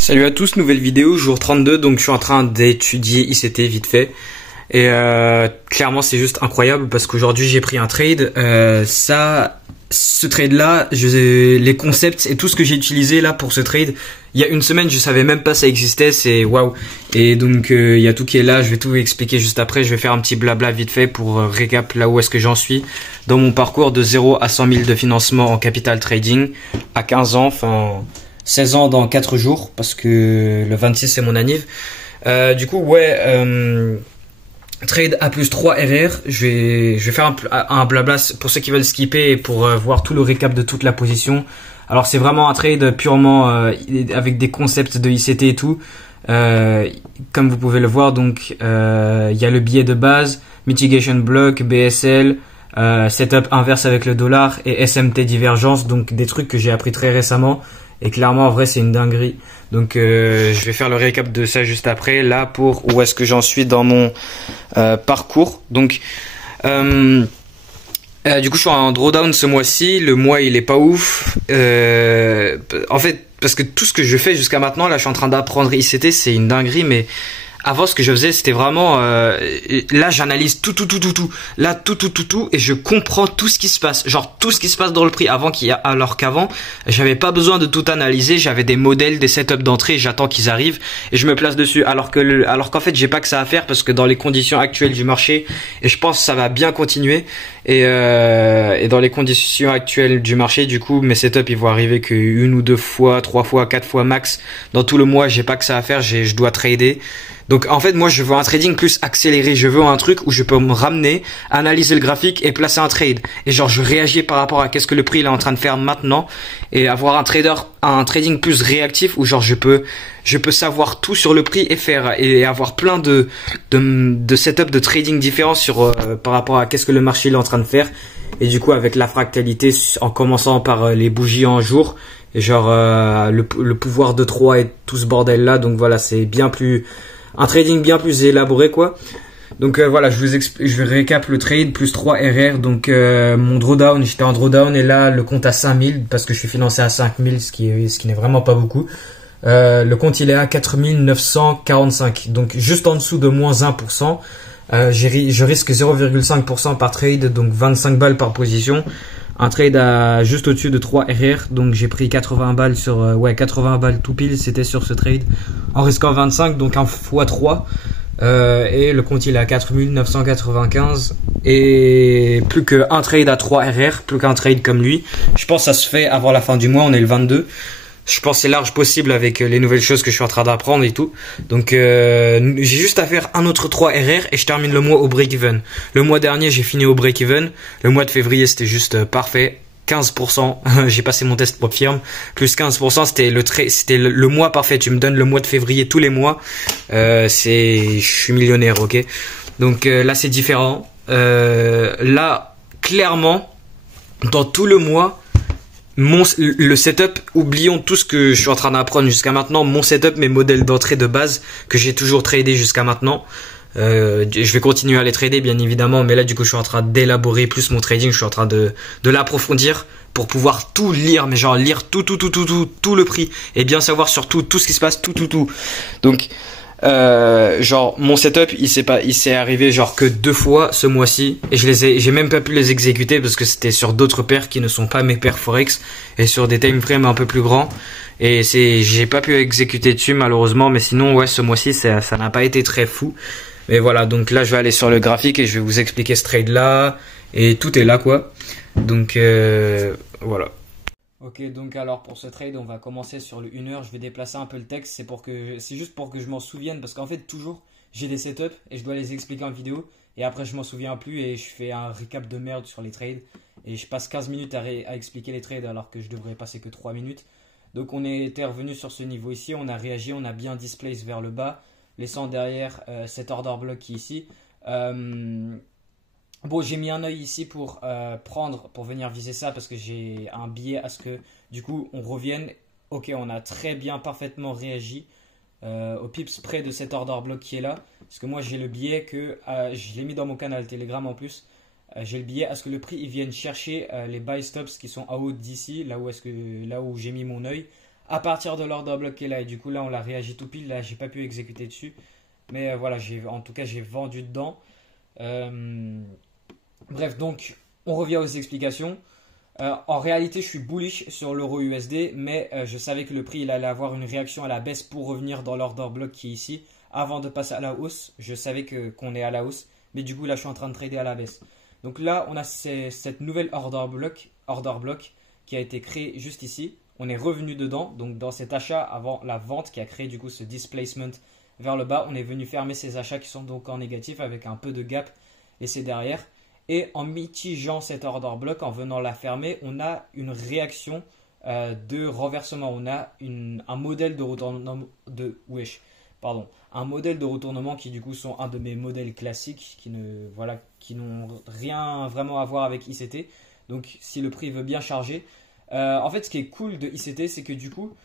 Salut à tous, nouvelle vidéo, jour 32, donc je suis en train d'étudier ICT vite fait. Et clairement c'est juste incroyable parce qu'aujourd'hui j'ai pris un trade. Ce trade là, les concepts et tout ce que j'ai utilisé là pour ce trade, il y a une semaine je savais même pas ça existait, c'est waouh. Et donc il y a tout qui est là, je vais tout expliquer juste après. Je vais faire un petit blabla vite fait pour récap là où est-ce que j'en suis dans mon parcours de 0 à 100 000 de financement en capital trading à 15 ans, enfin 16 ans dans 4 jours parce que le 26 c'est mon anniv. Du coup trade A plus 3 RR, je vais faire un blabla pour ceux qui veulent skipper et pour voir tout le récap de toute la position. Alors c'est vraiment un trade purement avec des concepts de ICT et tout. Comme vous pouvez le voir, donc il y a le billet de base, mitigation block, BSL, setup inverse avec le dollar et SMT divergence, donc des trucs que j'ai appris très récemment. Et clairement, en vrai, c'est une dinguerie. Donc, je vais faire le récap de ça juste après. Là, pour où est-ce que j'en suis dans mon parcours. Donc, du coup, je suis en drawdown ce mois-ci. Le mois, il est pas ouf. En fait, parce que tout ce que je fais jusqu'à maintenant, là, je suis en train d'apprendre ICT, c'est une dinguerie, mais avant, ce que je faisais, c'était vraiment... là, j'analyse tout. Là, tout. Et je comprends tout ce qui se passe. Genre, tout ce qui se passe dans le prix alors qu'avant, j'avais pas besoin de tout analyser. J'avais des modèles, des setups d'entrée. J'attends qu'ils arrivent et je me place dessus. Alors qu'en fait, j'ai pas que ça à faire parce que dans les conditions actuelles du marché, et je pense que ça va bien continuer. Et dans les conditions actuelles du marché, du coup, mes setups, ils vont arriver qu'une ou deux fois, 3 fois, 4 fois max. Dans tout le mois, j'ai pas que ça à faire. Je dois trader. Donc en fait moi je veux un trading plus accéléré, je veux un truc où je peux me ramener, analyser le graphique et placer un trade. Et genre je réagis par rapport à qu'est-ce que le prix il est en train de faire maintenant et avoir un trading plus réactif où genre je peux savoir tout sur le prix et avoir plein de setups de trading différents sur par rapport à qu'est-ce que le marché il est en train de faire. Et du coup avec la fractalité en commençant par les bougies en jour et genre le pouvoir de 3 et tout ce bordel là. Donc voilà, c'est un trading bien plus élaboré quoi. Donc voilà, je vais récap le trade plus 3 RR. Donc mon drawdown, j'étais en drawdown et là le compte à 5000 parce que je suis financé à 5000, ce qui n'est vraiment pas beaucoup. Le compte il est à 4945, donc juste en dessous de moins 1%. Je risque 0,5% par trade, donc 25 balles par position. Un trade à juste au-dessus de 3 RR, donc j'ai pris 80 balles sur 80 balles tout pile, c'était sur ce trade en risquant 25, donc un x3 et le compte il est à 4995 et plus qu'un trade à 3 RR, plus qu'un trade comme lui. Je pense que ça se fait avant la fin du mois, on est le 22. Je pense que c'est large possible avec les nouvelles choses que je suis en train d'apprendre et tout. Donc j'ai juste à faire un autre 3 RR et je termine le mois au break-even. Le mois dernier j'ai fini au break-even. Le mois de février c'était juste parfait. 15%, j'ai passé mon test propre firme. Plus 15%, c'était le mois parfait. Tu me donnes le mois de février tous les mois. Je suis millionnaire, ok. Donc là c'est différent. Là clairement dans tout le mois. Le setup, oublions tout ce que je suis en train d'apprendre jusqu'à maintenant. Mon setup, mes modèles d'entrée de base que j'ai toujours tradé jusqu'à maintenant. Je vais continuer à les trader bien évidemment, mais là du coup je suis en train d'élaborer plus mon trading. Je suis en train de l'approfondir pour pouvoir tout lire, mais genre lire tout le prix et bien savoir sur tout ce qui se passe, tout. Donc genre mon setup il s'est arrivé genre que 2 fois ce mois-ci et j'ai même pas pu les exécuter parce que c'était sur d'autres paires qui ne sont pas mes paires forex et sur des time frames un peu plus grands et j'ai pas pu exécuter dessus malheureusement, mais sinon ouais ce mois-ci ça n'a pas été très fou. Mais voilà, donc là je vais aller sur le graphique et je vais vous expliquer ce trade là et tout est là quoi. Donc voilà. Ok, donc alors pour ce trade, on va commencer sur le 1 heure. Je vais déplacer un peu le texte, c'est juste pour que je m'en souvienne parce qu'en fait toujours j'ai des setups et je dois les expliquer en vidéo et après je m'en souviens plus et je fais un récap de merde sur les trades et je passe 15 minutes à expliquer les trades alors que je devrais passer que 3 minutes. Donc on était revenu sur ce niveau ici, on a réagi, on a bien displace vers le bas, laissant derrière cet order block qui est ici. Bon, j'ai mis un œil ici pour venir viser ça parce que j'ai un biais à ce que du coup on revienne. Ok, on a très bien parfaitement réagi au pips près de cet order block qui est là. Parce que moi j'ai le biais que je l'ai mis dans mon canal Telegram en plus. J'ai le biais à ce que le prix il vienne chercher les buy stops qui sont en haut d'ici, là où j'ai mis mon œil, à partir de l'order block qui est là. Et du coup, là, on l'a réagi tout pile. Là, j'ai pas pu exécuter dessus. Mais voilà, en tout cas, j'ai vendu dedans. Bref, donc, on revient aux explications. En réalité, je suis bullish sur l'euro USD, mais je savais que le prix il allait avoir une réaction à la baisse pour revenir dans l'order block qui est ici, avant de passer à la hausse. Je savais qu'on est à la hausse, mais du coup là je suis en train de trader à la baisse. Donc là on a cette nouvelle order block qui a été créée juste ici. On est revenu dedans, donc dans cet achat avant la vente qui a créé du coup ce displacement vers le bas. On est venu fermer ces achats qui sont donc en négatif avec un peu de gap et c'est derrière. Et en mitigeant cet order block, en venant la fermer, on a une réaction de renversement. On a un modèle de retournement un modèle de retournement qui du coup sont un de mes modèles classiques qui n'ont rien vraiment à voir avec ICT. Donc si le prix veut bien charger, en fait ce qui est cool de ICT, c'est que du coup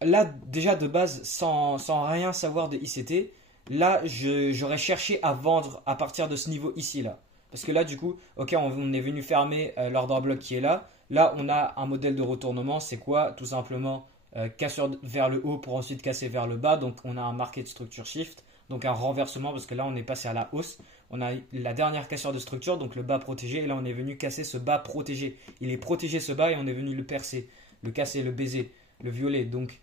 là déjà de base sans rien savoir de ICT, là j'aurais cherché à vendre à partir de ce niveau ici là. Parce que là, du coup, ok, on est venu fermer l'order block qui est là. Là, on a un modèle de retournement. C'est quoi? Tout simplement, cassure vers le haut pour ensuite casser vers le bas. Donc, on a un market structure shift. Donc, un renversement parce que là, on est passé à la hausse. On a la dernière cassure de structure, donc le bas protégé. Et là, on est venu casser ce bas protégé. Il est protégé ce bas et on est venu le percer, le casser, le baiser, le violer. Donc,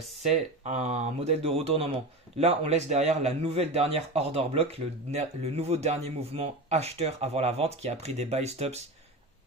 c'est un modèle de retournement. Là, on laisse derrière la nouvelle dernière order block, le nouveau dernier mouvement acheteur avant la vente qui a pris des buy stops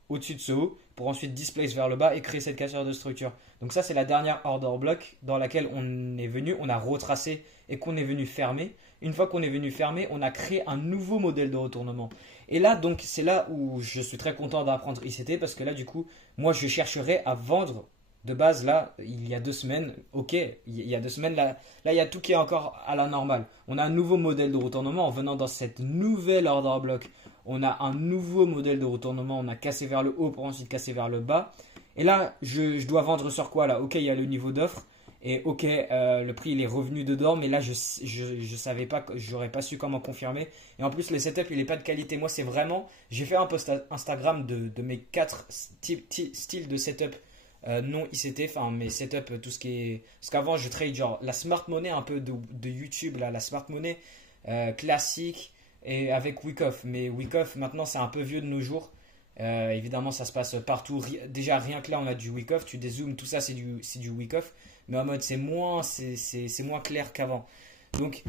au-dessus de ce haut pour ensuite displace vers le bas et créer cette cassure de structure. Donc ça, c'est la dernière order block dans laquelle on est venu, on a retracé et qu'on est venu fermer. Une fois qu'on est venu fermer, on a créé un nouveau modèle de retournement. Et là, donc, c'est là où je suis très content d'apprendre ICT parce que là, du coup, moi, je chercherai à vendre. De base, là, il y a 2 semaines, ok, il y a 2 semaines, là, il y a tout qui est encore à la normale. On a un nouveau modèle de retournement en venant dans cette nouvelle order block. On a un nouveau modèle de retournement, on a cassé vers le haut pour ensuite casser vers le bas. Et là, je dois vendre sur quoi là? Ok, il y a le niveau d'offre. Et ok, le prix il est revenu dedans, mais là je savais pas, j'aurais pas su comment confirmer. Et en plus le setup il est pas de qualité. Moi c'est vraiment, j'ai fait un post Instagram de mes 4 styles de setup. Non ICT, enfin mes setups, tout ce qui est. Parce qu'avant je trade genre la smart money un peu de YouTube, là, la smart money classique et avec Wyckoff. Mais Wyckoff maintenant c'est un peu vieux de nos jours. Évidemment ça se passe partout. Déjà rien que là on a du Wyckoff, tu dézoomes, tout ça c'est du Wyckoff. Mais en mode c'est moins clair qu'avant. Donc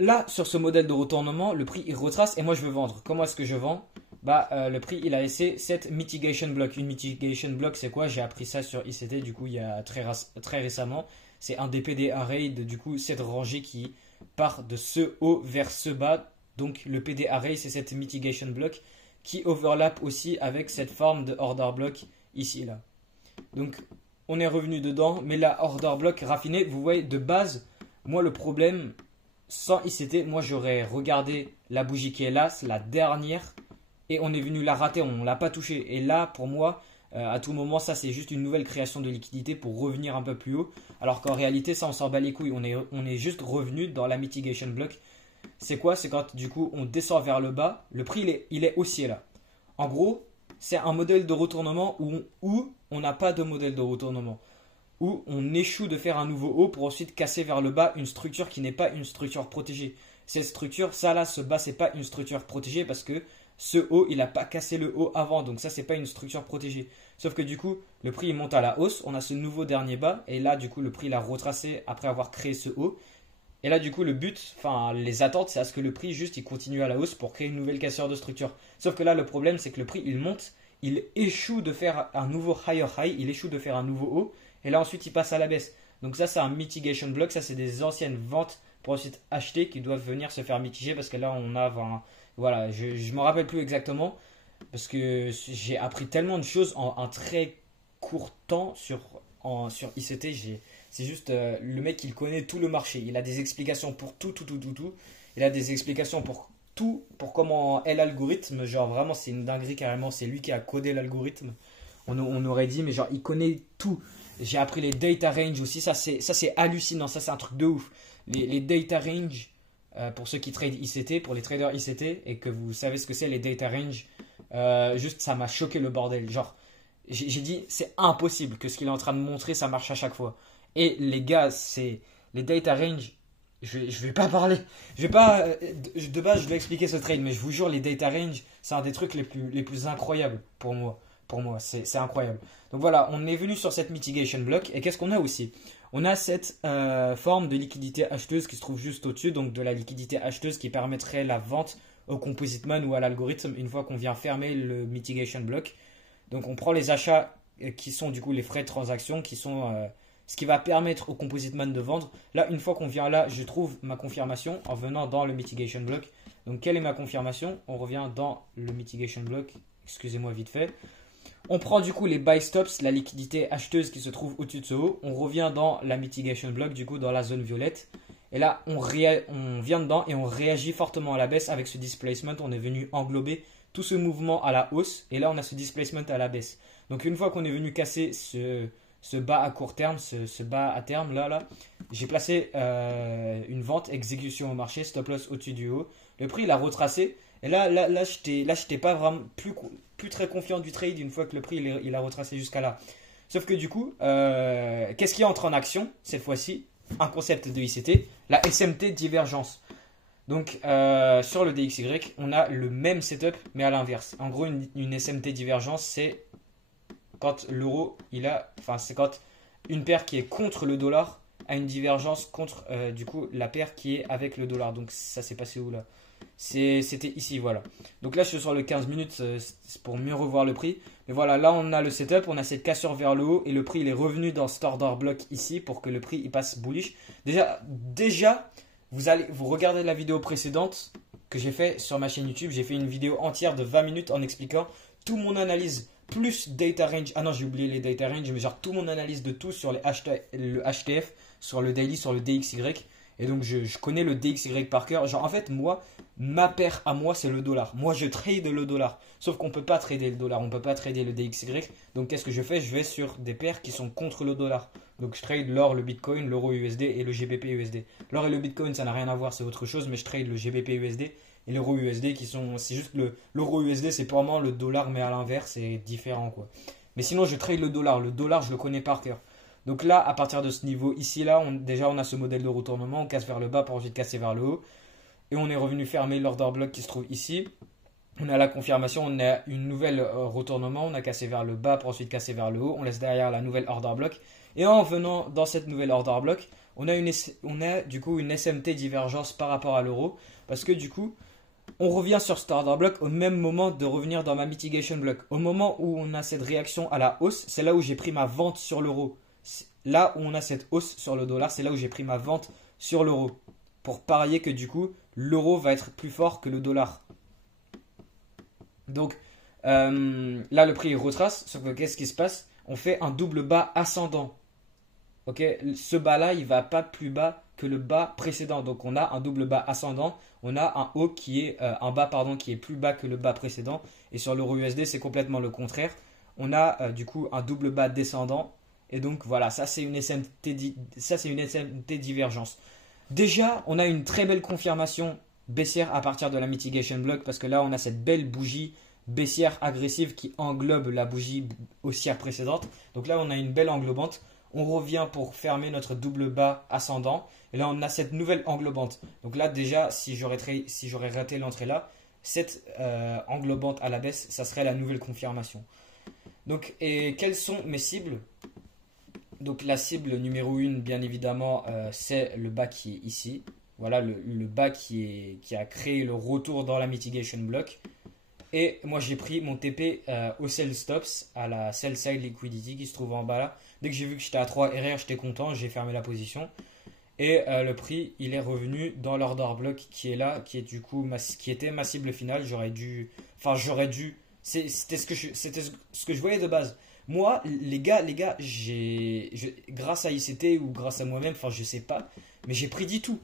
là sur ce modèle de retournement, le prix il retrace et moi je veux vendre. Comment est-ce que je vends? Le prix il a laissé cette mitigation block. Une mitigation block c'est quoi? J'ai appris ça sur ICT du coup il y a très récemment. C'est un DPD array du coup cette rangée qui part de ce haut vers ce bas. Donc le PD array c'est cette mitigation block qui overlap aussi avec cette forme de order block ici là. Donc on est revenu dedans, mais la order block raffinée, vous voyez de base, moi le problème sans ICT, moi j'aurais regardé la bougie qui est là, c'est la dernière. Et on est venu la rater, on ne l'a pas touché. Et là, pour moi, à tout moment, ça c'est juste une nouvelle création de liquidité pour revenir un peu plus haut. Alors qu'en réalité, ça on s'en bat les couilles. On est juste revenu dans la mitigation block. C'est quoi? C'est quand du coup on descend vers le bas. Le prix il est haussier là. En gros, c'est un modèle de retournement où on n'a pas de modèle de retournement. Où on échoue de faire un nouveau haut pour ensuite casser vers le bas une structure qui n'est pas une structure protégée. Cette structure, ça là, ce bas, c'est pas une structure protégée parce que ce haut, il n'a pas cassé le haut avant, donc ça, c'est pas une structure protégée. Sauf que du coup, le prix il monte à la hausse, on a ce nouveau dernier bas, et là, du coup, le prix il a retracé après avoir créé ce haut. Et là, du coup, le but, enfin, les attentes, c'est à ce que le prix juste il continue à la hausse pour créer une nouvelle cassure de structure. Sauf que là, le problème, c'est que le prix il monte, il échoue de faire un nouveau higher high, il échoue de faire un nouveau haut, et là ensuite il passe à la baisse. Donc ça, c'est un mitigation block, ça c'est des anciennes ventes pour ensuite acheter qui doivent venir se faire mitiger parce que là on a voilà, je me rappelle plus exactement parce que j'ai appris tellement de choses en un très court temps sur ICT. C'est juste le mec il connaît tout le marché, il a des explications pour tout. Il a des explications pour tout, pour comment est l'algorithme, genre vraiment c'est une dinguerie carrément, c'est lui qui a codé l'algorithme. On aurait dit mais genre il connaît tout. J'ai appris les data range aussi, ça c'est hallucinant, ça c'est un truc de ouf. Les data range, pour ceux qui trade ICT, pour les traders ICT, et que vous savez ce que c'est les data range, juste ça m'a choqué le bordel. Genre, J'ai dit, c'est impossible que ce qu'il est en train de montrer, ça marche à chaque fois. Et les gars, c'est les data range. Je vais pas parler. Je vais pas. De base, je vais expliquer ce trade, mais je vous jure, les data range, c'est un des trucs les plus incroyables pour moi. Pour moi, c'est incroyable. Donc voilà, on est venu sur cette mitigation block. Et qu'est-ce qu'on a aussi? On a cette forme de liquidité acheteuse qui se trouve juste au-dessus, donc de la liquidité acheteuse qui permettrait la vente au composite man ou à l'algorithme une fois qu'on vient fermer le mitigation block. Donc on prend les achats qui sont du coup les frais de transaction, qui sont ce qui va permettre au composite man de vendre. Là, une fois qu'on vient là, je trouve ma confirmation en venant dans le mitigation block. Donc quelle est ma confirmation? On revient dans le mitigation block. Excusez-moi vite fait. On prend du coup les buy stops, la liquidité acheteuse qui se trouve au-dessus de ce haut. On revient dans la mitigation block, du coup dans la zone violette. Et là, on vient dedans et on réagit fortement à la baisse avec ce displacement. On est venu englober tout ce mouvement à la hausse. Et là, on a ce displacement à la baisse. Donc une fois qu'on est venu casser ce bas à court terme, ce bas à terme, là, j'ai placé une vente, exécution au marché, stop loss au-dessus du haut. Le prix, il a retracé. Et là, j'étais pas vraiment plus très confiant du trade une fois que le prix il a retracé jusqu'à là. Sauf que du coup, qu'est-ce qui entre en action cette fois-ci? Un concept de ICT, la SMT divergence. Donc sur le DXY, on a le même setup mais à l'inverse. En gros, une SMT divergence, c'est quand l'euro, c'est quand une paire qui est contre le dollar a une divergence contre du coup la paire qui est avec le dollar. Donc ça s'est passé où là? C'était ici, voilà. Donc là, je suis sur le 15 minutes c'est pour mieux revoir le prix. Mais voilà, là, on a le setup, on a cette cassure vers le haut et le prix, il est revenu dans cet order block ici pour que le prix, il passe bullish. Déjà vous regardez la vidéo précédente que j'ai fait sur ma chaîne YouTube. J'ai fait une vidéo entière de 20 minutes en expliquant tout mon analyse plus data range. Ah non, j'ai oublié les data range, mais genre tout mon analyse de tout sur le HTF, sur le daily, sur le DXY. Et donc je connais le DXY par cœur. Genre en fait moi, ma paire à moi c'est le dollar. Moi je trade le dollar. Sauf qu'on ne peut pas trader le dollar, on ne peut pas trader le DXY. Donc qu'est-ce que je fais? Je vais sur des paires qui sont contre le dollar. Donc je trade l'or, le bitcoin, l'euro USD et le GBP USD. L'or et le bitcoin ça n'a rien à voir, c'est autre chose. Mais je trade le GBP USD et l'euro USD qui sont... C'est juste l'euro USD c'est purement le dollar mais à l'inverse, c'est différent quoi. Mais sinon je trade le dollar. Le dollar je le connais par cœur. Donc là, à partir de ce niveau ici, là, déjà on a ce modèle de retournement, on casse vers le bas pour ensuite casser vers le haut. Et on est revenu fermer l'order block qui se trouve ici. On a la confirmation, on a une nouvelle retournement, on a cassé vers le bas pour ensuite casser vers le haut. On laisse derrière la nouvelle order block. Et en venant dans cette nouvelle order block, on a du coup une SMT divergence par rapport à l'euro. Parce que du coup, on revient sur cet order block au même moment de revenir dans ma mitigation block. Au moment où on a cette réaction à la hausse, c'est là où j'ai pris ma vente sur l'euro. Là où on a cette hausse sur le dollar, c'est là où j'ai pris ma vente sur l'euro. Pour parier que du coup, l'euro va être plus fort que le dollar. Donc là, le prix il retrace. Sauf que qu'est-ce qui se passe? On fait un double bas ascendant. Ok, ce bas-là, il va pas plus bas que le bas précédent. Donc on a un double bas ascendant. On a un haut un bas qui est plus bas que le bas précédent. Et sur l'euro USD, c'est complètement le contraire. On a du coup un double bas descendant. Et donc voilà, ça c'est une SMT divergence. Déjà, on a une très belle confirmation baissière à partir de la mitigation block parce que là, on a cette belle bougie baissière agressive qui englobe la bougie haussière précédente. Donc là, on a une belle englobante. On revient pour fermer notre double bas ascendant. Et là, on a cette nouvelle englobante. Donc là, déjà, si j'aurais raté l'entrée là, cette englobante à la baisse, ça serait la nouvelle confirmation. Donc, et quelles sont mes cibles? Donc la cible numéro 1, bien évidemment, c'est le bas qui est ici. Voilà le bas qui a créé le retour dans la mitigation block. Et moi j'ai pris mon TP au sell stops, à la sell side liquidity qui se trouve en bas là. Dès que j'ai vu que j'étais à 3 RR, j'étais content, j'ai fermé la position. Et le prix, il est revenu dans l'order block qui est là, qui est du coup qui était ma cible finale. C'était ce que je voyais de base. Moi, les gars, grâce à ICT ou grâce à moi-même, enfin je sais pas, mais j'ai prédit tout.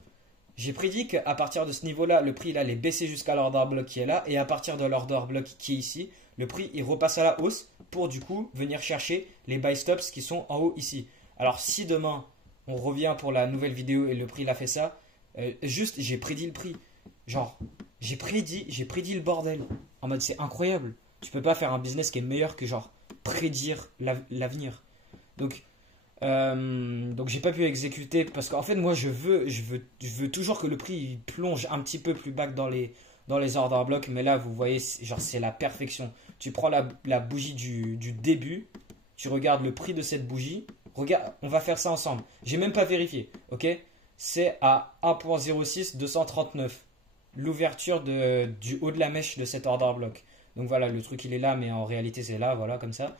J'ai prédit qu'à partir de ce niveau-là, le prix il allait baisser jusqu'à l'order block qui est là, et à partir de l'order block qui est ici, le prix il repasse à la hausse pour du coup venir chercher les buy stops qui sont en haut ici. Alors si demain on revient pour la nouvelle vidéo et le prix il a fait ça, juste j'ai prédit le prix. Genre, j'ai prédit le bordel. En mode c'est incroyable. Tu peux pas faire un business qui est meilleur que genre prédire l'avenir. Donc j'ai pas pu exécuter parce qu'en fait moi je veux toujours que le prix il plonge un petit peu plus bas que dans les order blocks, mais là vous voyez genre c'est la perfection. Tu prends la bougie du début, tu regardes le prix de cette bougie, regarde, on va faire ça ensemble. J'ai même pas vérifié, ok? C'est à 1.06 239 l'ouverture du haut de la mèche de cet order block. Donc voilà, le truc il est là, mais en réalité c'est là, voilà comme ça.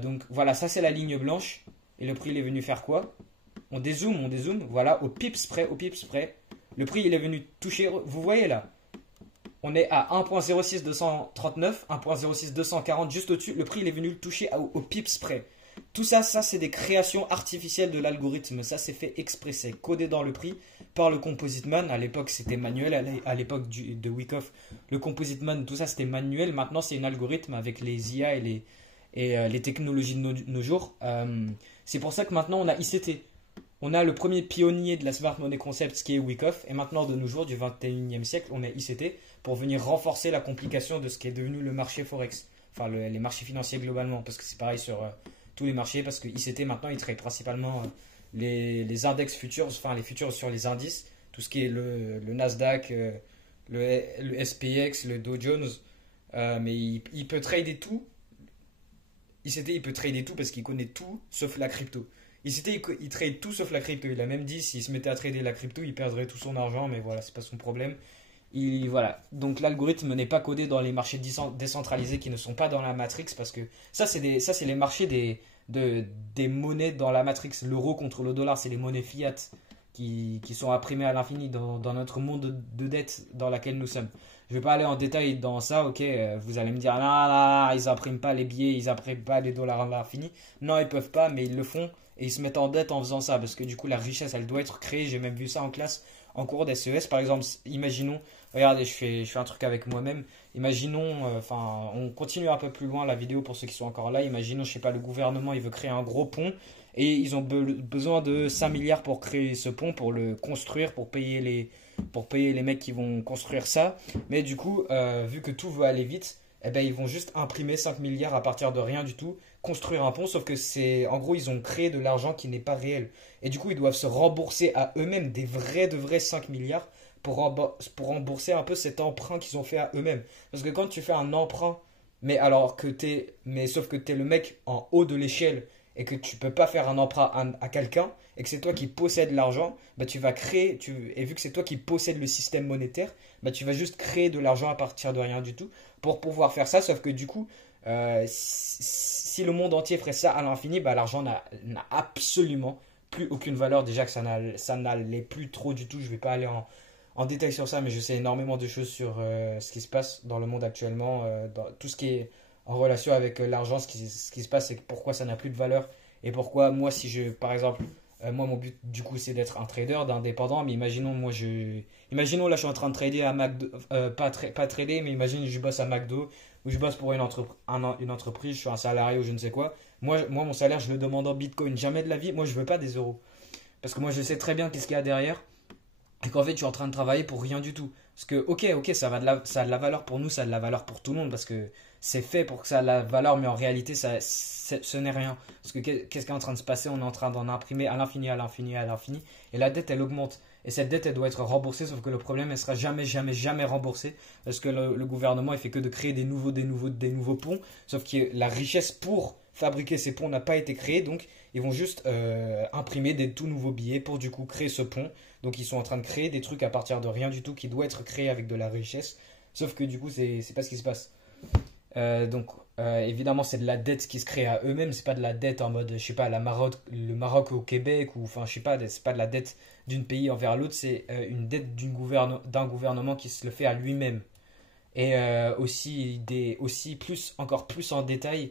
Donc voilà, ça c'est la ligne blanche. Et le prix il est venu faire quoi? On dézoome, voilà, au pips près. Le prix il est venu toucher, vous voyez là, on est à 1.06 239, 1.06 240 juste au-dessus. Le prix il est venu le toucher au pips près. Tout ça, c'est des créations artificielles de l'algorithme. Ça c'est fait exprès, c'est codé dans le prix par le Composite Man. À l'époque c'était manuel, à l'époque de Wyckoff, le Composite Man, tout ça c'était manuel. Maintenant c'est un algorithme avec les IA et les technologies de nos jours. C'est pour ça que maintenant on a ICT. On a le premier pionnier de la Smart Money Concept qui est Wyckoff. Et maintenant de nos jours, du 21e siècle, on a ICT pour venir renforcer la complication de ce qui est devenu le marché Forex. Enfin les marchés financiers globalement. Parce que c'est pareil sur tous les marchés. Parce que ICT maintenant il trade principalement les index futures. Enfin les futures sur les indices. Tout ce qui est le Nasdaq, le SPX, le Dow Jones. Mais il peut trader tout. ICT, il peut trader tout parce qu'il connaît tout sauf la crypto. ICT, il trade tout sauf la crypto. Il a même dit s'il se mettait à trader la crypto, il perdrait tout son argent, mais voilà, c'est pas son problème. Voilà. Donc l'algorithme n'est pas codé dans les marchés décentralisés qui ne sont pas dans la Matrix parce que ça, c'est les marchés des monnaies dans la Matrix. L'euro contre le dollar, c'est les monnaies fiat qui sont imprimées à l'infini dans notre monde de dette dans laquelle nous sommes. Je ne vais pas aller en détail dans ça, ok, vous allez me dire, non, ils n'impriment pas les billets, ils n'impriment pas les dollars à l'infini. Non, ils peuvent pas, mais ils le font et ils se mettent en dette en faisant ça, parce que du coup, la richesse, elle doit être créée. J'ai même vu ça en classe, en cours d'SES, par exemple. Imaginons, regardez, je fais un truc avec moi-même. Imaginons, on continue un peu plus loin la vidéo pour ceux qui sont encore là. Imaginons, je sais pas, le gouvernement, il veut créer un gros pont et ils ont besoin de 5 milliards pour créer ce pont, pour le construire, pour payer les mecs qui vont construire ça. Mais du coup, vu que tout va aller vite, eh ben, ils vont juste imprimer 5 milliards à partir de rien du tout, construire un pont, sauf que en gros, ils ont créé de l'argent qui n'est pas réel. Et du coup, ils doivent se rembourser à eux-mêmes de vrais 5 milliards pour rembourser un peu cet emprunt qu'ils ont fait à eux-mêmes. Parce que quand tu fais un emprunt, sauf que tu es le mec en haut de l'échelle et que tu peux pas faire un emprunt à quelqu'un et que c'est toi qui possèdes l'argent, bah tu vas créer, et vu que c'est toi qui possèdes le système monétaire, bah tu vas juste créer de l'argent à partir de rien du tout pour pouvoir faire ça. Sauf que du coup, si le monde entier ferait ça à l'infini, bah l'argent n'a absolument plus aucune valeur. Déjà que ça n'allait plus trop du tout. Je vais pas aller en détail sur ça, mais je sais énormément de choses sur ce qui se passe dans le monde actuellement, dans tout ce qui est en relation avec l'argent, ce qui se passe, c'est pourquoi ça n'a plus de valeur et pourquoi moi, par exemple, moi mon but du coup c'est d'être un trader, d'indépendant, mais imaginons là je suis en train de trader à McDo, pas trader, mais imagine je bosse à McDo ou je bosse pour une entreprise, je suis un salarié ou je ne sais quoi. Moi mon salaire je le demande en Bitcoin, jamais de la vie, moi je veux pas des euros. Parce que moi je sais très bien qu'est-ce qu'il y a derrière. Et qu'en fait, tu es en train de travailler pour rien du tout. Parce que, ok, ça a de la valeur pour nous, ça a de la valeur pour tout le monde, parce que c'est fait pour que ça ait de la valeur, mais en réalité, ce n'est rien. Parce que qu'est-ce qui est en train de se passer? On est en train d'en imprimer à l'infini, et la dette, elle augmente. Et cette dette, elle doit être remboursée, sauf que le problème, elle sera jamais remboursée, parce que le gouvernement, il fait que de créer des nouveaux ponts, sauf que la richesse pour fabriquer ces ponts n'a pas été créée, donc ils vont juste imprimer des tout nouveaux billets pour du coup créer ce pont. Donc ils sont en train de créer des trucs à partir de rien du tout qui doit être créé avec de la richesse. Sauf que du coup, c'est pas ce qui se passe. Évidemment, c'est de la dette qui se crée à eux-mêmes. C'est pas de la dette en mode, je sais pas, le Maroc au Québec, ou enfin, je sais pas, c'est pas de la dette d'un pays envers l'autre. C'est une dette d'un gouvernement qui se le fait à lui-même. Et encore plus en détail,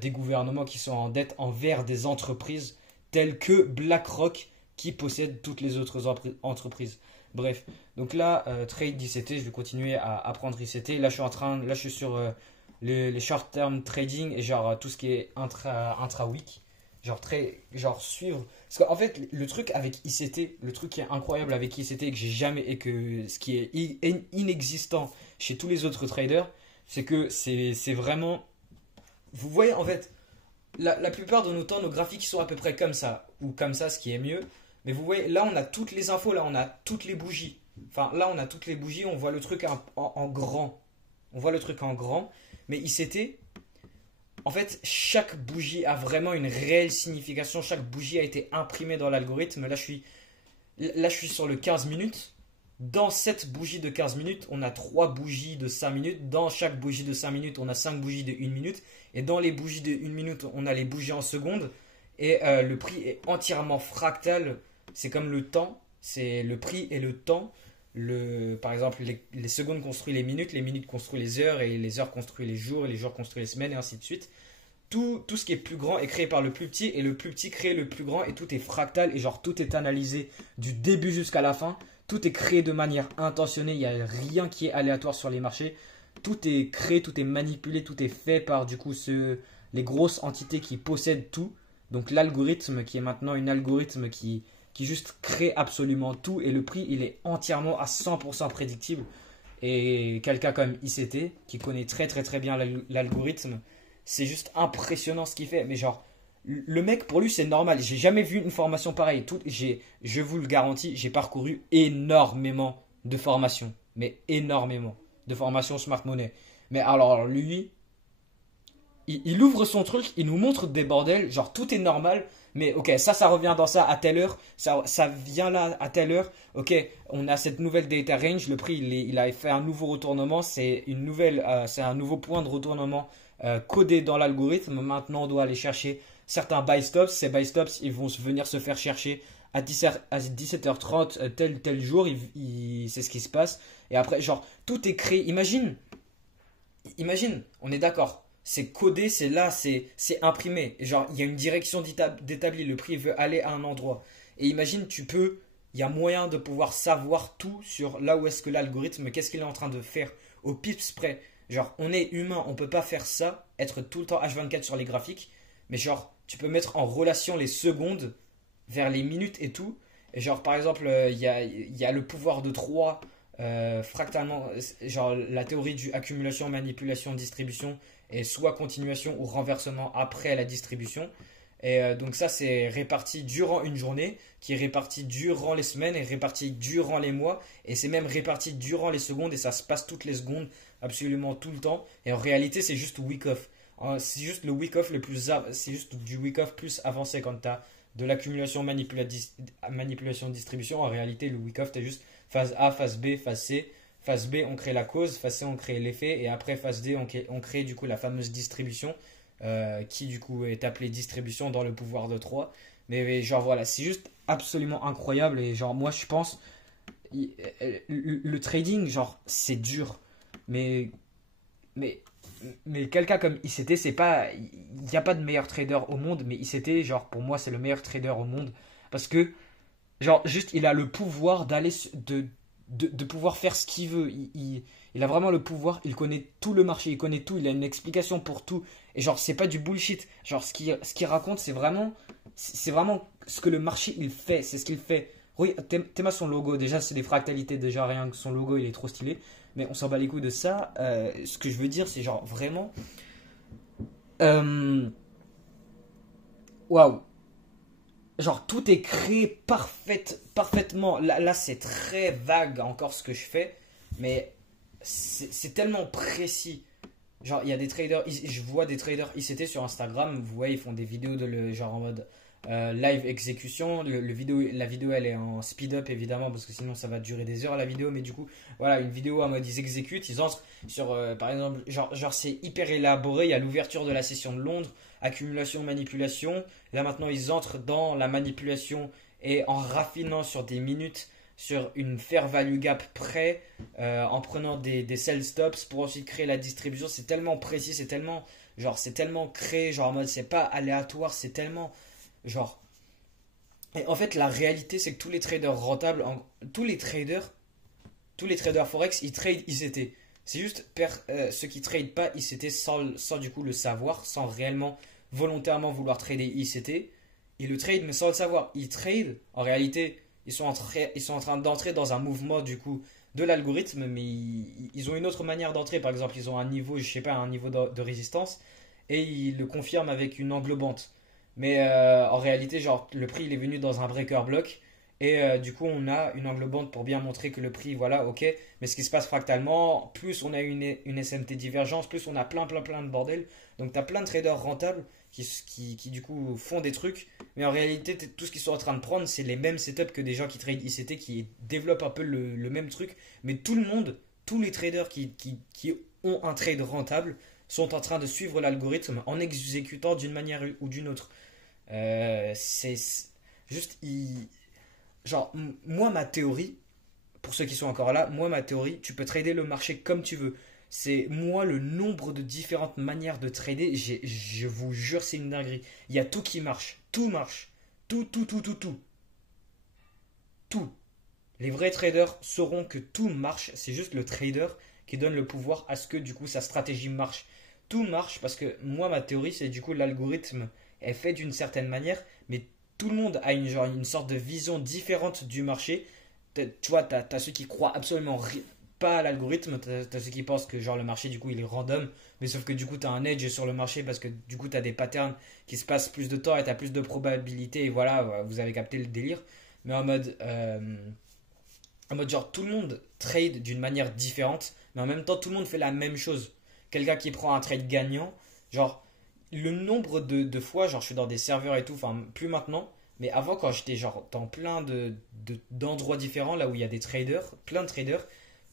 des gouvernements qui sont en dette envers des entreprises telles que BlackRock, qui possède toutes les autres entreprises. Bref, donc là, trade d'ICT, je vais continuer à apprendre ICT. Là, je suis sur les short-term trading et genre tout ce qui est intra-week. Genre suivre. Parce qu'en fait, le truc avec ICT, le truc qui est incroyable avec ICT et que ce qui est inexistant chez tous les autres traders, c'est que c'est vraiment vous voyez en fait, la plupart de nos temps, nos graphiques sont à peu près comme ça, ou comme ça, ce qui est mieux. Mais vous voyez, là on a toutes les infos, là on a toutes les bougies. Enfin, là on a toutes les bougies, on voit le truc en grand. On voit le truc en grand. Mais ICT, en fait, chaque bougie a vraiment une réelle signification. Chaque bougie a été imprimée dans l'algorithme. Là, je suis sur le 15 minutes. Dans cette bougie de 15 minutes, on a 3 bougies de 5 minutes. Dans chaque bougie de 5 minutes, on a 5 bougies de 1 minute. Et dans les bougies de 1 minute, on a les bougies en secondes. Et le prix est entièrement fractal. C'est comme le temps. C'est le prix et le temps. Par exemple, les secondes construisent les minutes construisent les heures, et les heures construisent les jours, et les jours construisent les semaines, et ainsi de suite. Tout ce qui est plus grand est créé par le plus petit, et le plus petit crée le plus grand, et tout est fractal, et genre tout est analysé du début jusqu'à la fin. Tout est créé de manière intentionnée, il n'y a rien qui est aléatoire sur les marchés. Tout est créé, tout est manipulé, tout est fait par du coup les grosses entités qui possèdent tout. Donc l'algorithme qui est maintenant un algorithme qui juste crée absolument tout, et le prix il est entièrement à 100% prédictible. Et quelqu'un comme ICT qui connaît très très très bien l'algorithme, c'est juste impressionnant ce qu'il fait. Mais genre, le mec pour lui c'est normal. J'ai jamais vu une formation pareille. Je vous le garantis, j'ai parcouru énormément de formations, mais énormément de formations Smart Money. Mais alors lui, il ouvre son truc, il nous montre des bordels, genre tout est normal, mais ok, ça revient dans ça à telle heure, ça vient là à telle heure, ok, on a cette nouvelle data range, le prix il a fait un nouveau retournement, c'est un nouveau point de retournement codé dans l'algorithme. Maintenant on doit aller chercher certains buy stops, ces buy stops ils vont venir se faire chercher à 17h30 tel jour, c'est ce qui se passe, et après genre tout est créé, imagine, on est d'accord. C'est codé, c'est là, c'est imprimé. Et genre, il y a une direction d'établi. Le prix veut aller à un endroit. Et imagine, il y a moyen de pouvoir savoir tout sur là où est-ce que l'algorithme, qu'est-ce qu'il est en train de faire au pips près. Genre, on est humain, on peut pas faire ça, être tout le temps H24 sur les graphiques. Mais genre, tu peux mettre en relation les secondes vers les minutes et tout. Et genre, par exemple, il y a le pouvoir de 3 fractalement, genre la théorie du accumulation, manipulation, distribution, et soit continuation ou renversement après la distribution. Et donc ça c'est réparti durant une journée, qui est réparti durant les semaines, et réparti durant les mois, et c'est même réparti durant les secondes, et ça se passe toutes les secondes, absolument tout le temps. Et en réalité c'est juste week off. C'est juste le week off c'est juste du week off plus avancé. Quand tu as de l'accumulation, manipulation, distribution, en réalité le week off t'es juste phase A, phase B, phase C. Phase B, on crée la cause, phase C, on crée l'effet, et après phase D, on crée du coup la fameuse distribution, qui du coup est appelée distribution dans le pouvoir de 3. Mais genre voilà, c'est juste absolument incroyable, et genre moi je pense, le trading, genre c'est dur, mais quelqu'un comme ICT, c'est pas, il n'y a pas de meilleur trader au monde, mais ICT, genre pour moi c'est le meilleur trader au monde, parce que genre juste il a le pouvoir de pouvoir faire ce qu'il veut. Il a vraiment le pouvoir, il connaît tout le marché, il connaît tout, il a une explication pour tout. Et genre, c'est pas du bullshit. Genre, ce qu'il raconte, c'est vraiment ce que le marché il fait, c'est ce qu'il fait. Oui, Théma, son logo, déjà, c'est des fractalités, déjà, rien que son logo, il est trop stylé. Mais on s'en bat les couilles de ça. Ce que je veux dire, c'est genre vraiment. Waouh! Genre tout est créé parfaitement. Là c'est très vague encore ce que je fais, mais c'est tellement précis. Genre il y a des traders, je vois des traders ICT sur Instagram, vous voyez ils font des vidéos genre en mode live exécution. La vidéo elle est en speed up évidemment, parce que sinon ça va durer des heures la vidéo, mais du coup voilà, une vidéo en mode ils exécutent, ils entrent sur par exemple genre c'est hyper élaboré, il y a l'ouverture de la session de Londres, accumulation, manipulation. Là maintenant ils entrent dans la manipulation, et en raffinant sur des minutes, sur une fair value gap près, en prenant des sell stops pour ensuite créer la distribution. C'est tellement précis, c'est tellement créé, genre en mode c'est pas aléatoire, c'est tellement genre. Et en fait la réalité c'est que tous les traders rentables, tous les traders forex, ils trade ICT. C'est juste ceux qui tradent pas ICT sans du coup le savoir, sans réellement volontairement vouloir trader ICT, ils le trade mais sans le savoir. Ils trade, en réalité, ils sont en train d'entrer dans un mouvement du coup de l'algorithme, mais ils ont une autre manière d'entrer. Par exemple, ils ont un niveau, je sais pas, un niveau de résistance, et il le confirme avec une englobante. Mais en réalité, genre, le prix il est venu dans un breaker block. Et du coup, on a une englobante pour bien montrer que le prix, voilà, ok. Mais ce qui se passe fractalement, plus on a une SMT divergence, plus on a plein de bordel. Donc, tu as plein de traders rentables qui du coup font des trucs. Mais en réalité, tout ce qu'ils sont en train de prendre, c'est les mêmes setups que des gens qui trade ICT, qui développent un peu le même truc. Mais tout le monde, tous les traders qui ont un trade rentable, sont en train de suivre l'algorithme en exécutant d'une manière ou d'une autre. C'est juste, genre, moi, ma théorie, pour ceux qui sont encore là, moi, ma théorie, tu peux trader le marché comme tu veux. C'est moi le nombre de différentes manières de trader, je vous jure, c'est une dinguerie. Il y a tout qui marche. Tout marche. Tout. Tout. Les vrais traders sauront que tout marche. C'est juste le trader qui donne le pouvoir à ce que du coup sa stratégie marche. Tout marche parce que moi, ma théorie, c'est du coup l'algorithme est fait d'une certaine manière, mais tout le monde a une sorte de vision différente du marché. Tu vois, t'as ceux qui croient absolument pas à l'algorithme, t'as ceux qui pensent que genre le marché du coup il est random, mais sauf que du coup t'as un edge sur le marché parce que du coup t'as des patterns qui se passent plus de temps et t'as plus de probabilités et voilà, vous avez capté le délire. Mais en mode genre tout le monde trade d'une manière différente, mais en même temps tout le monde fait la même chose. Quelqu'un qui prend un trade gagnant, genre le nombre de fois, genre je suis dans des serveurs et tout, enfin plus maintenant, mais avant quand j'étais genre dans plein d'endroits différents, là où il y a des traders, plein de traders,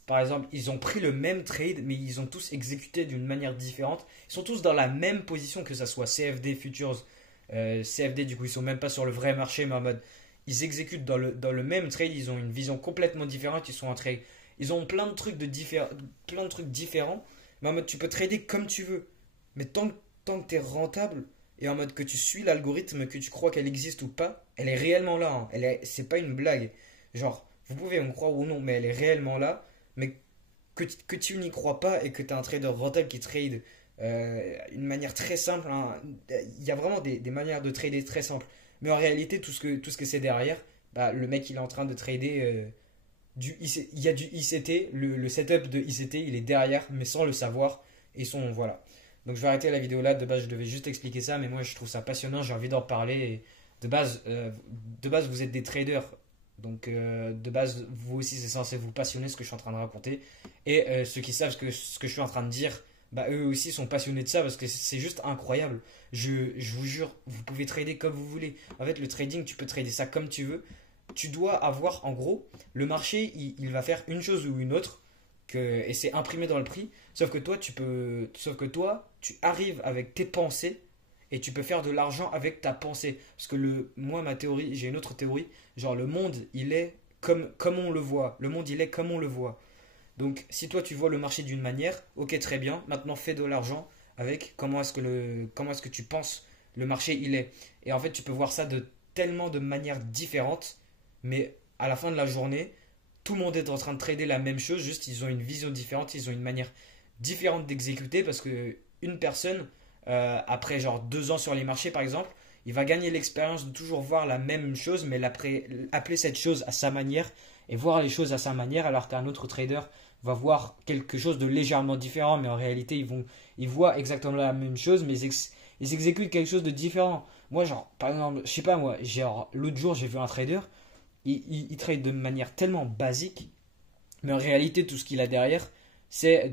par exemple, ils ont pris le même trade, mais ils ont tous exécuté d'une manière différente. Ils sont tous dans la même position, que ça soit CFD, Futures, CFD, du coup ils sont même pas sur le vrai marché, mais en mode, ils exécutent dans le même trade, ils ont une vision complètement différente, ils sont en trade. Ils ont plein de trucs différents, mais en mode tu peux trader comme tu veux. Mais tant que tu es rentable et en mode que tu suis l'algorithme, que tu crois qu'elle existe ou pas, elle est réellement là, hein. C'est pas une blague. Genre, vous pouvez me croire ou non, mais elle est réellement là. Mais que tu n'y crois pas et que tu as un trader rentable qui trade une manière très simple, hein. Il y a vraiment des manières de trader très simples. Mais en réalité, tout ce que c'est derrière, bah, le mec il est en train de trader il y a du ICT, le setup de ICT il est derrière, mais sans le savoir. Et voilà. Donc je vais arrêter la vidéo là. De base, je devais juste expliquer ça, mais moi je trouve ça passionnant, j'ai envie d'en parler. Et de base, vous êtes des traders. Donc de base, vous aussi, c'est censé vous passionner ce que je suis en train de raconter. Et ceux qui savent ce que je suis en train de dire, bah, eux aussi sont passionnés de ça parce que c'est juste incroyable. Je vous jure, vous pouvez trader comme vous voulez. En fait, le trading, tu peux trader ça comme tu veux. Tu dois avoir, en gros, le marché, il va faire une chose ou une autre. Et c'est imprimé dans le prix. Sauf que toi, tu arrives avec tes pensées et tu peux faire de l'argent avec ta pensée. Parce que moi, ma théorie, j'ai une autre théorie. Genre, le monde, il est comme on le voit. Le monde, il est comme on le voit. Donc, si toi, tu vois le marché d'une manière, ok, très bien. Maintenant, fais de l'argent avec comment est-ce que tu penses le marché, il est. Et en fait, tu peux voir ça de tellement de manières différentes. Mais à la fin de la journée, tout le monde est en train de trader la même chose. Juste, ils ont une vision différente. Ils ont une manière différente d'exécuter. Parce que une personne, après genre 2 ans sur les marchés par exemple, il va gagner l'expérience de toujours voir la même chose, mais appeler cette chose à sa manière et voir les choses à sa manière, alors qu'un autre trader va voir quelque chose de légèrement différent, mais en réalité ils voient exactement la même chose, mais ils exécutent quelque chose de différent. Moi, genre, par exemple, je sais pas moi, genre, l'autre jour j'ai vu un trader, il trade de manière tellement basique, mais en réalité tout ce qu'il a derrière,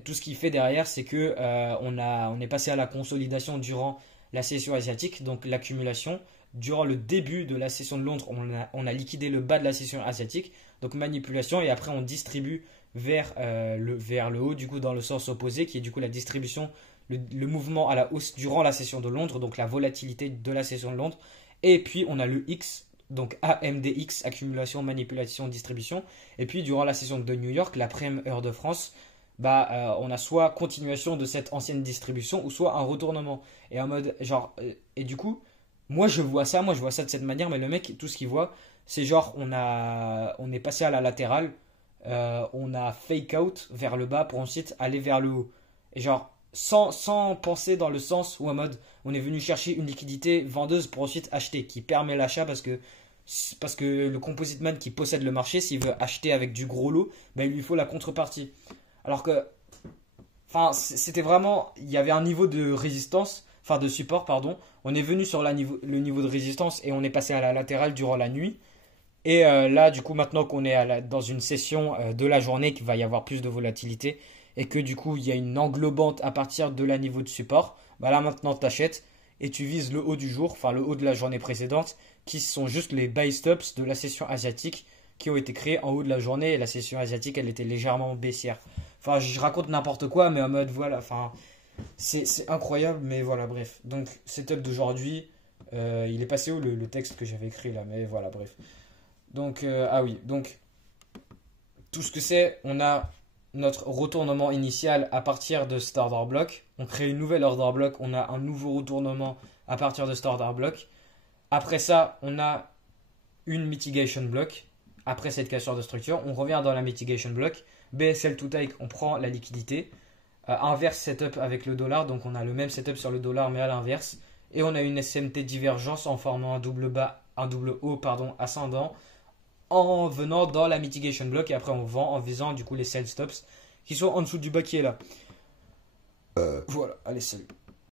tout ce qu'il fait derrière, c'est que on est passé à la consolidation durant la session asiatique, donc l'accumulation. Durant le début de la session de Londres, on a liquidé le bas de la session asiatique, donc manipulation, et après on distribue vers le haut, du coup dans le sens opposé, qui est du coup la distribution, le mouvement à la hausse durant la session de Londres, donc la volatilité de la session de Londres. Et puis on a le X, donc AMDX, accumulation, manipulation, distribution. Et puis durant la session de New York, la prime heure de France, bah, on a soit continuation de cette ancienne distribution ou soit un retournement. Et en mode, genre, et du coup, moi je vois ça de cette manière, mais le mec, tout ce qu'il voit, c'est genre, on est passé à la latérale, on a fake out vers le bas pour ensuite aller vers le haut. Et genre, sans penser dans le sens où en mode, on est venu chercher une liquidité vendeuse pour ensuite acheter, qui permet l'achat parce que le composite man qui possède le marché, s'il veut acheter avec du gros lot, bah, il lui faut la contrepartie. Alors que, enfin, c'était vraiment, il y avait un niveau de résistance. enfin de support, pardon. On est venu sur le niveau de résistance et on est passé à la latérale durant la nuit. Et là, du coup, maintenant qu'on est dans une session de la journée, qu'il va y avoir plus de volatilité et que du coup, il y a une englobante à partir de la niveau de support, bah là maintenant, tu achètes et tu vises le haut du jour, enfin le haut de la journée précédente, qui sont juste les buy stops de la session asiatique qui ont été créés en haut de la journée. Et la session asiatique, elle était légèrement baissière. Enfin, je raconte n'importe quoi, mais en mode, voilà, enfin, c'est incroyable, mais voilà, bref. Donc, setup d'aujourd'hui, il est passé où le texte que j'avais écrit là, mais voilà, bref. Donc, ah oui, donc, tout ce que c'est, on a notre retournement initial à partir de cet order block. On crée une nouvelle order block, on a un nouveau retournement à partir de cet order block. Après ça, on a une mitigation block. Après cette cassure de structure, on revient dans la mitigation block. BSL to take, on prend la liquidité. Inverse setup avec le dollar, donc on a le même setup sur le dollar mais à l'inverse. Et on a une SMT divergence en formant un double bas, un double haut pardon, ascendant en venant dans la mitigation block et après on vend en visant du coup les sell stops qui sont en dessous du bas qui est là. Voilà, allez salut.